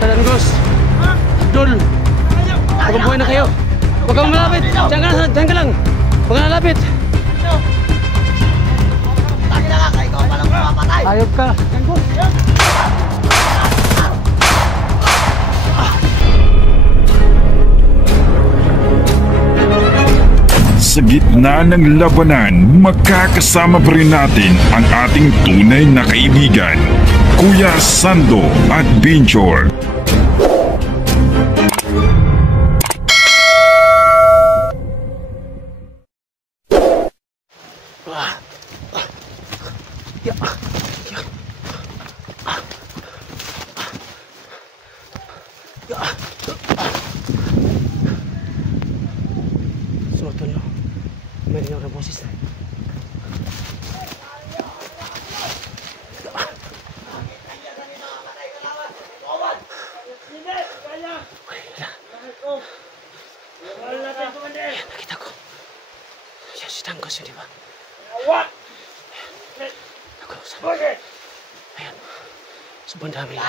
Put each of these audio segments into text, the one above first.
Talanggos! Abdul! Magkabuhay na kayo! Huwag kang malapit! Diyan ka lang! Huwag kang malapit! Lagi na nga, ikaw palang pumapatay! Hayop ka! Talanggos! Sa gitna ng labanan, magkakasama pa rin natin ang ating tunay na kaibigan, Kuya Sando Adventure. Sumutulo. May rin ako ng boses na. Nakita ko. Siya si Tanggos yun, di ba? Ako, saan? Ayan. Sobrang dami lang.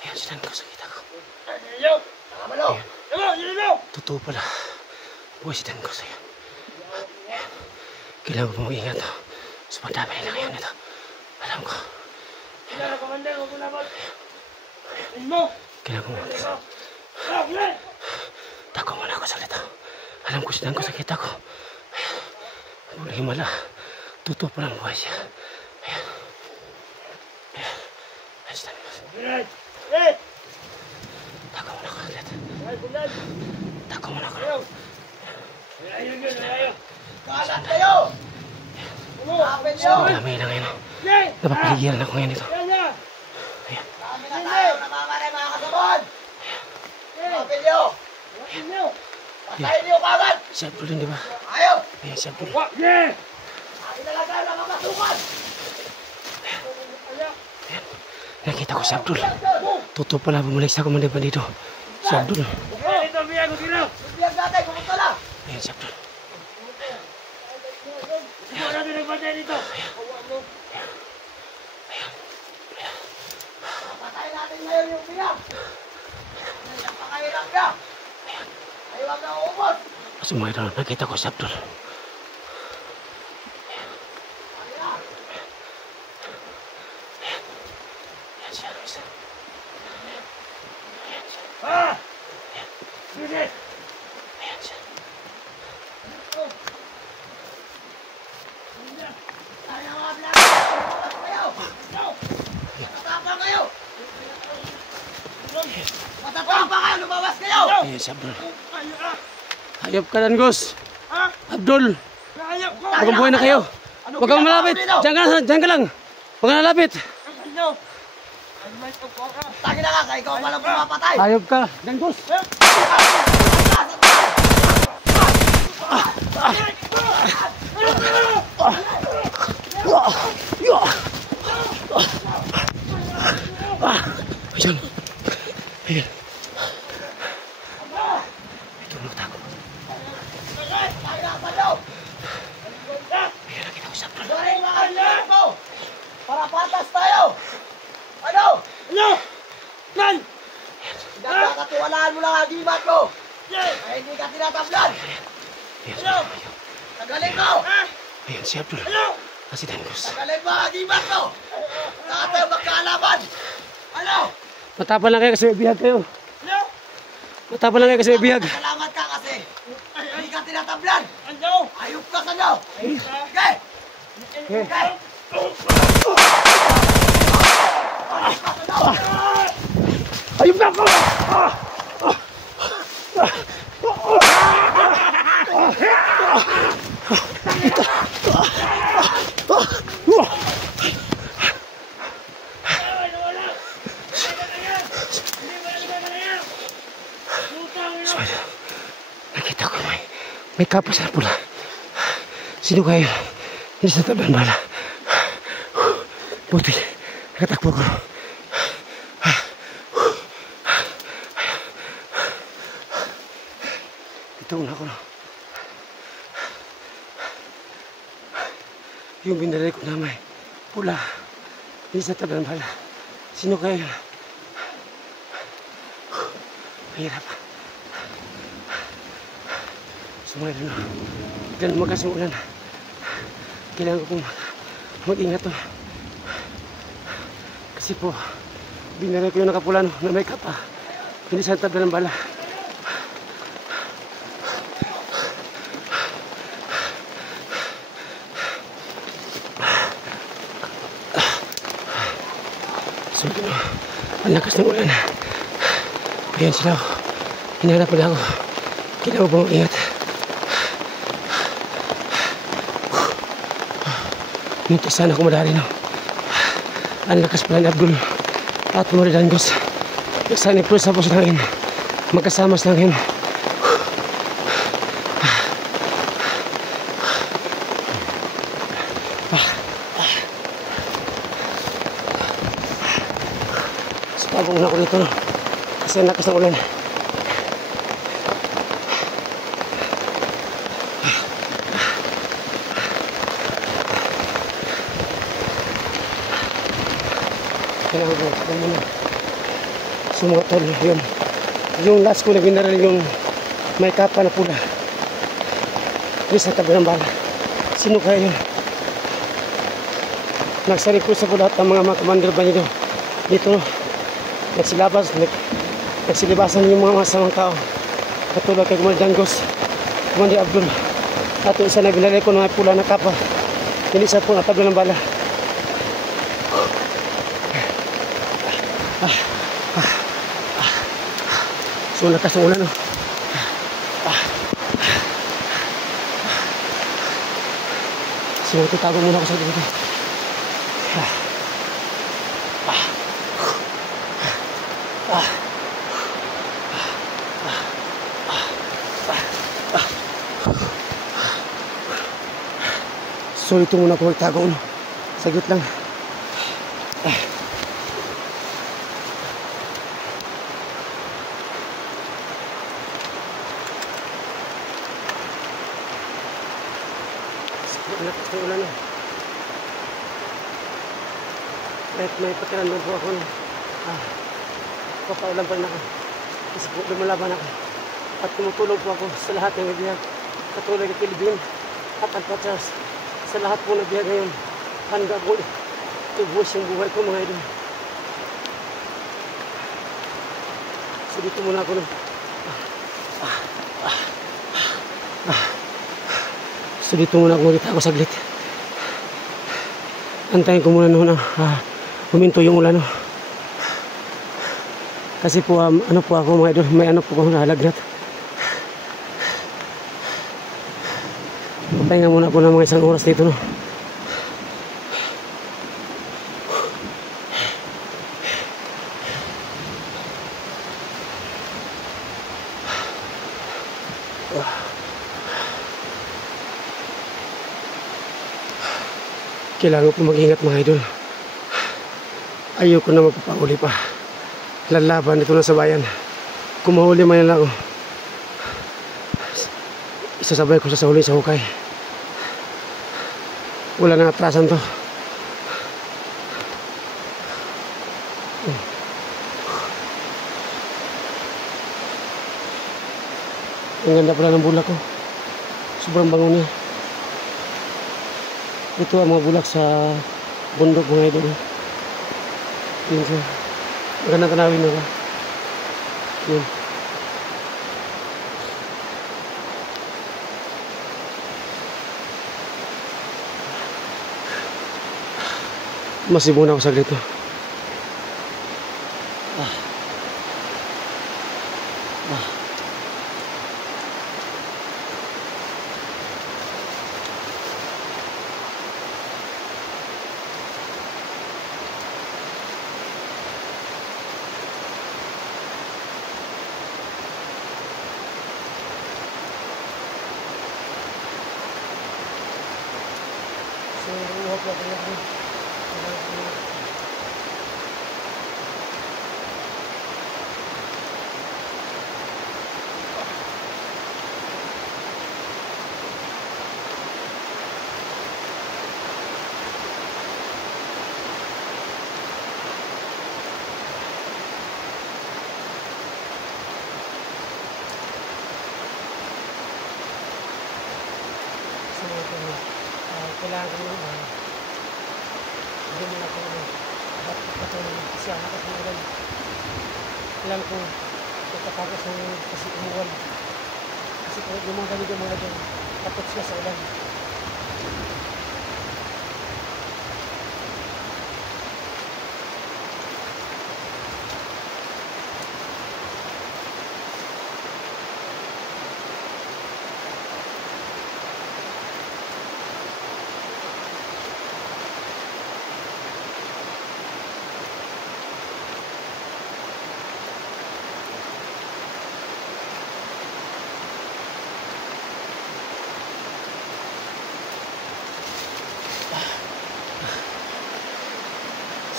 Ayan, si Tanggos, nakita ko. Ayan. Totoo pala. Buhay si Tanggos, ayan. Ayan. Kailangan mo mag-ingat. Sobrang dami lang ngayon ito. Alam ko. Kailangan mo mag-ingat. Tako muna ako saglit. Alam ko si Tanggos, nakita ko. Ayan. Walang himala. Totoo palang buhay siya. Ayan. Ayan. Ayan si Tanggos. Tako muna ako saglit. Tako muna ako. Kalat kayo! Kapit nyo! Sobrang dami na ngayon. Napapaligiran ako ngayon ito. Ayan. Kami na tayo, namamaray mga kasabon! Kapit nyo! Patayin nyo kagad! Si Abdul yun, di ba? Ayaw! Ayan, si Abdul. Kami na lang tayo nakapasukan! Ayan. Nakita ko si Abdul. Totoo pala, bumalik sa komanda pa dito. Si Abdul. Biyag natin, pumunta lang! Ayan, si Abdul. Patayin natin ngayon yung biyag! Ang pangahirap niya! Ayaw na uubos! Mas mga ito, nakita ko si Abdul. Ayan siya, isa. Ayan siya. Ayan siya. Ayaw nga biyag! Kayo! Matapang kayo! Matapang pa kayo! Lumabas kayo! Ayan si Abdul. Hayop ka, Tanggos! Abdul! Magkabuhay na kayo! Huwag kang malapit! Diyan ka lang! Huwag kang malapit! Lagi na nga, ikaw palang pumapatay! Hayop ka, Tanggos! Ayan. Ayan. Ito mo tako. Ayan, nakita ko si Abdul. Galing mga liit mo! Para patas tayo! Ano? Yan! Nagkakatiwalaan mo lang ang gimat mo! Ay hindi ka tinatablan! Ayan, Nagaling mo! ayan si Abdul. Si Tanggos. Nagaling mo ang gimat mo! Saka tayo magkaalaman! Ano? Matapang lang kayo kasi may bihag kayo. Matapang lang kayo kasi may bihag. Salamat ka kasi! Hindi ka tinatablan! Ayop ka sa daw! Okay! Okay! Ayun na ako! Nakita ko may kapos na pula. Sino kayo? Hindi sa taban bala. Buti, nakatakbo ko. Ito na ako. Yung binalay ko na may pula. Hindi sa taban bala. Sino kayo? Mahirap. Sumayon na. Biglang lumakas yung ulan. Kailangan ko pong mag-ingat to. Kasi po, binara ko yung nakapula no, na may kapa. Hindi sa tabla ng bala. So, ang lakas ng ulan. Ayan sila. Hinahanap nila ako. Kailangan ko pong ingat. Mintis sana ako madari, no? Ang lakas pala ni Abdul at Moridangos. Nagsanip ko sa puso ng magkasama sa hangin. Sabong na ako dito, no? Kasi ang lakas ng ulan. Kailangan ko muna sumunod yun. Yung last ko na binaral yung may kapa na pula. Yung sa tabi ng bala. Sino kaya yun? Nagsarip ko sa lahat ng mga commander ba nito. Dito nagsilibasan yung mga masamang tao. Katulad kay Commander Dangos, Commander Abdul. At isa na binalay ko ng may pula na kapa. Hindi sa po na tabi ng bala. So lakas ng ulan, no? So tatago muna ako sa dito. So ito muna ako magtago, no? Saglit lang. Lakas ng ulan, no? Kahit may pakiramdam po ako, no? Papaulan pa rin ako. Kasi po lumalaban ako. At tumutulong po ako sa lahat ng nabihag. Katulad ng Pilibin at Alcatraz. Sa lahat po nabihag ngayon. Handa po tubos yung buhay ko, mga idol. So dito muna ako, no? So dito muna ako ulit ako saglit. Antayin ko muna no, huminto yung ulan, no? Kasi po ano po ako, mga idol, may ano po ako nahalagnat. Papahinga muna ako ng mga isang oras dito, no? Kailangan po mag-ingat, mga idol. Ayoko na magpapauli pa. Lalaban ito na sa bayan. Kung mahuli man lang ako, isasabay ko sa huli sa hukay. Wala nang atrasan to. Ang ganda pala ng bulak ko. Sobrang bango niya. Ito ang mga bulak sa bundok, mga idol. Yun siya. Magandang tanawin na ba? Yun. Masibong na ako saglit, no? kailangan ko hindi mo na ako dapat patuloy kasi anak at umulan. Kailangan ko magpapagos ng kasi umuwan. Kasi kung yung mga damit yung mga dyan, takot sila sa ulan.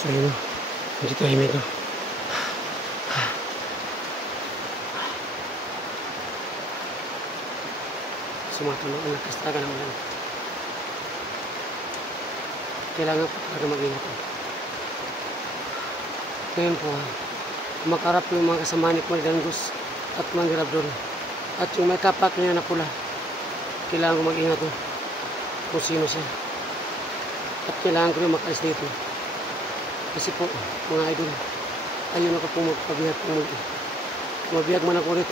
So yun, hindi tahimik no. Sumatulog ang lakas talaga ng ulan. Kailangan po talaga mag-ingat. Ngayon po, makarap po yung mga kasama ni Kumandangus at Mandir Abdul. At yung may kapak niya na pula. Kailangan ko mag-ingat kung sino siya. At kailangan ko rin makalis dito. Kasi po, mga idol, ayun ako po magpabihag po muli. Mabihag man ako ulit.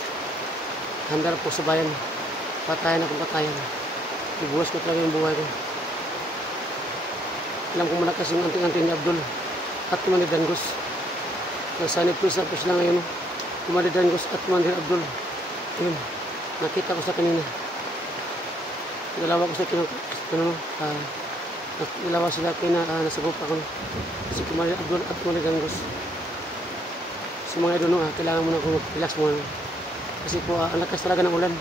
Handa po sa bayan. Patayan akong patayan. Ibuwas ko talaga yung buhay ko. Alam ko malakas yung anting-anting ni Abdul at Kumandir Dangus. Nagsanib ko sa push lang ngayon. Kumandir Dangus at Kumandir Abdul. Ayun, nakita ko sa kanina. Dalawa ko sa dalawa sila kaya nasagop ako si Kumandir Abdul at Kumandir Dangus. So mga idol kailangan muna ako mag-relax muna kasi po ang lakas talaga ng ulan.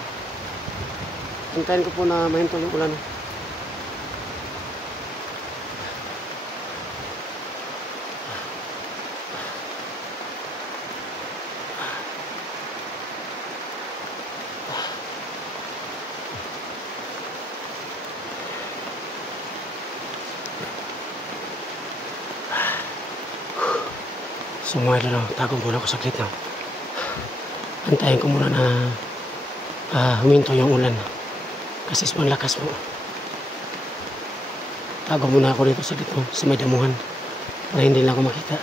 Hintayin ko po na mahinto yung ulan. So mga idol, tago muna ako saglit na. Antayin ko muna na huminto yung ulan. Kasi sobrang lakas mo. Tago muna ako dito saglit sa may damuhan. Para hindi lang ako makita.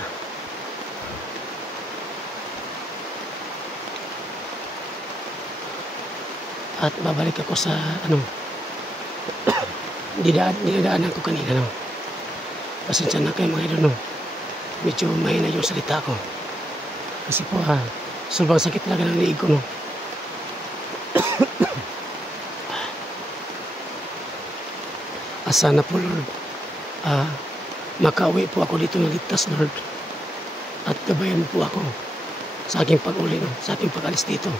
At babalik ako sa didaanan ko kanina Pasensya na kayo mga idol medyo mahina yung salita ko kasi po sobrang sakit talaga ng liig ko sana po Lord makauwi po ako dito ng ligtas Lord at gabayan mo po ako sa aking pag-uli sa aking pag-alis dito.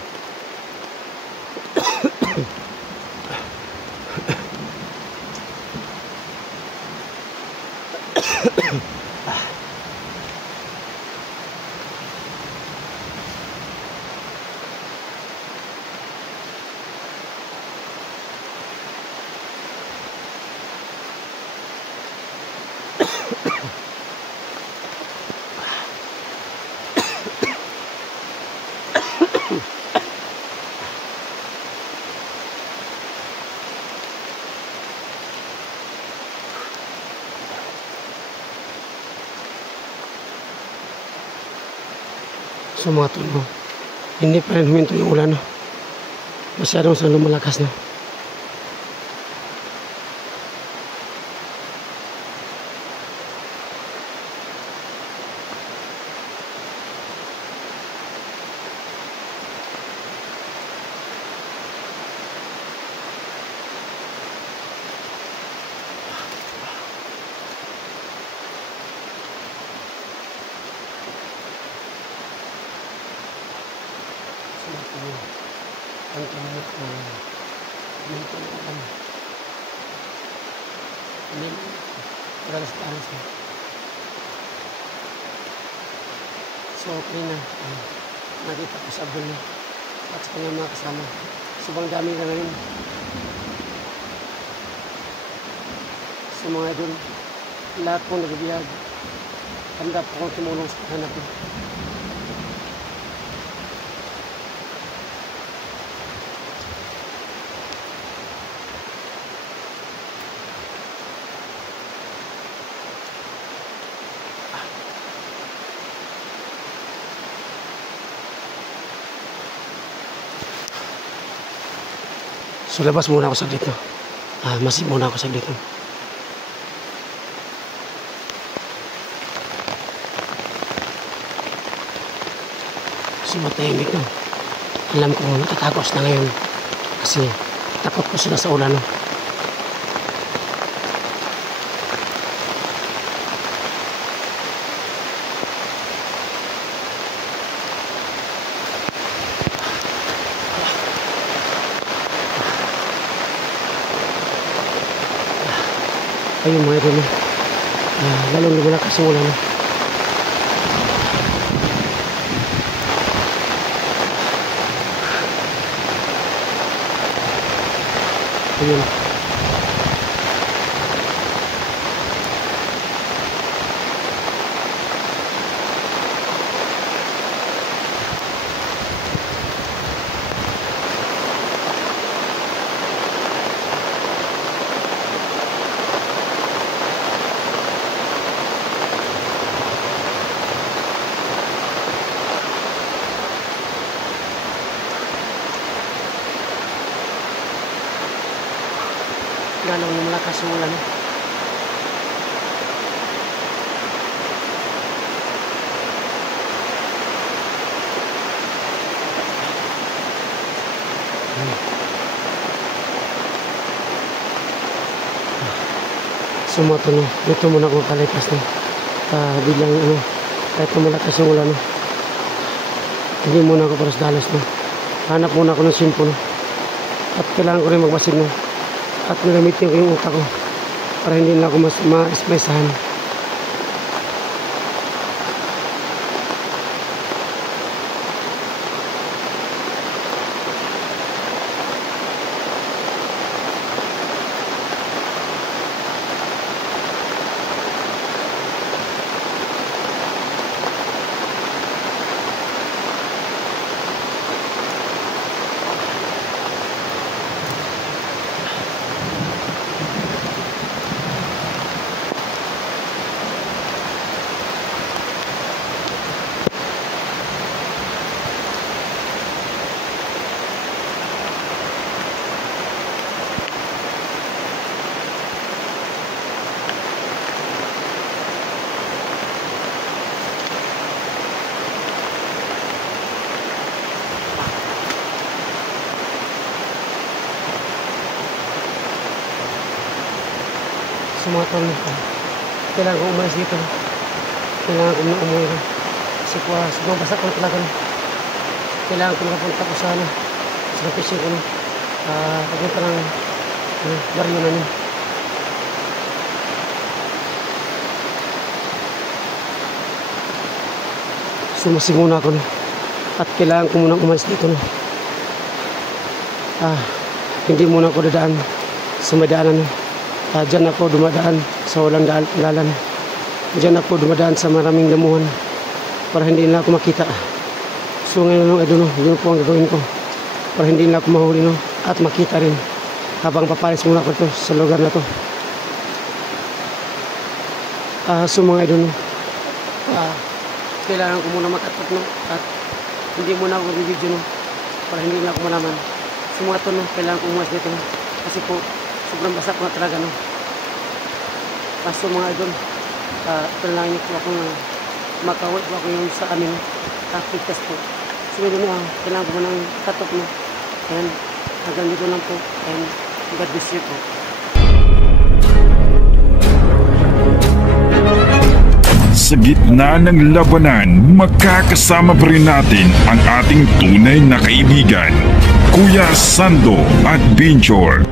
So mga tol hindi pa rin huminto yung ulan masyadong sa lumalakas So okay na nakita ko sa Abdul at sa kanyang mga kasama sobrang dami na ngayon. So mga idol lahat po nagbibiyag handa po akong tumulong sa hanap ko. So labas muna ako saglit, no? Masid muna ako saglit, no? So matahimik, no? Alam ko natatagos na ngayon kasi takot ko sila sa ulan, no? Ayun mga idol, lalong lumalakas yung ulan, no? Ayun. Lalong lumalakas yung ulan, no? Sumato, no? Dito muna akong kalipas, no? Biglang, kahit lumalakas yung ulan, no? Hindi muna ako para sa dalos, no? Hanap muna ako ng simpo, no? At kailangan ko rin magmasid, no? At nagamitin ko yung utak ko para hindi na ako ma-espresahan. Sa mga tol, kailangan ko umalis dito, no? Kailangan ko na umuwi, no? Kasi sobrang basa ko talaga, no? Kailangan ko nakapunta ko sa location ko, no? Papunta ng baryo na, no? Sumasig muna ako, no? At kailangan ko muna umalis dito, no? Hindi muna ako dadaan sa may daanan, no? Diyan ako dumadaan sa walang galan. Diyan ako dumadaan sa maraming damuhan para hindi nila ako makita. So ngayon, no, yun po ang gagawin ko para hindi nila ako mahuli, no? At makita rin habang papalis muna ako to sa lugar na to. So mga idol, no? Kailangan ko muna makatot, no? At hindi muna ako video, no? Para hindi nila ako malaman. So mga to, no? Kailangan ko umas dito, no? Kasi po sobrang basa ko na talaga, no? So mga idol, panalangin po ako na makawit po ako yung sa amin, pigtas po. So medyo kailangan ko ng katok, no? And hanggang dito lang po, and God bless you po. Sa gitna ng labanan, makakasama pa rin natin ang ating tunay na kaibigan, Kuya Sando at Binjor.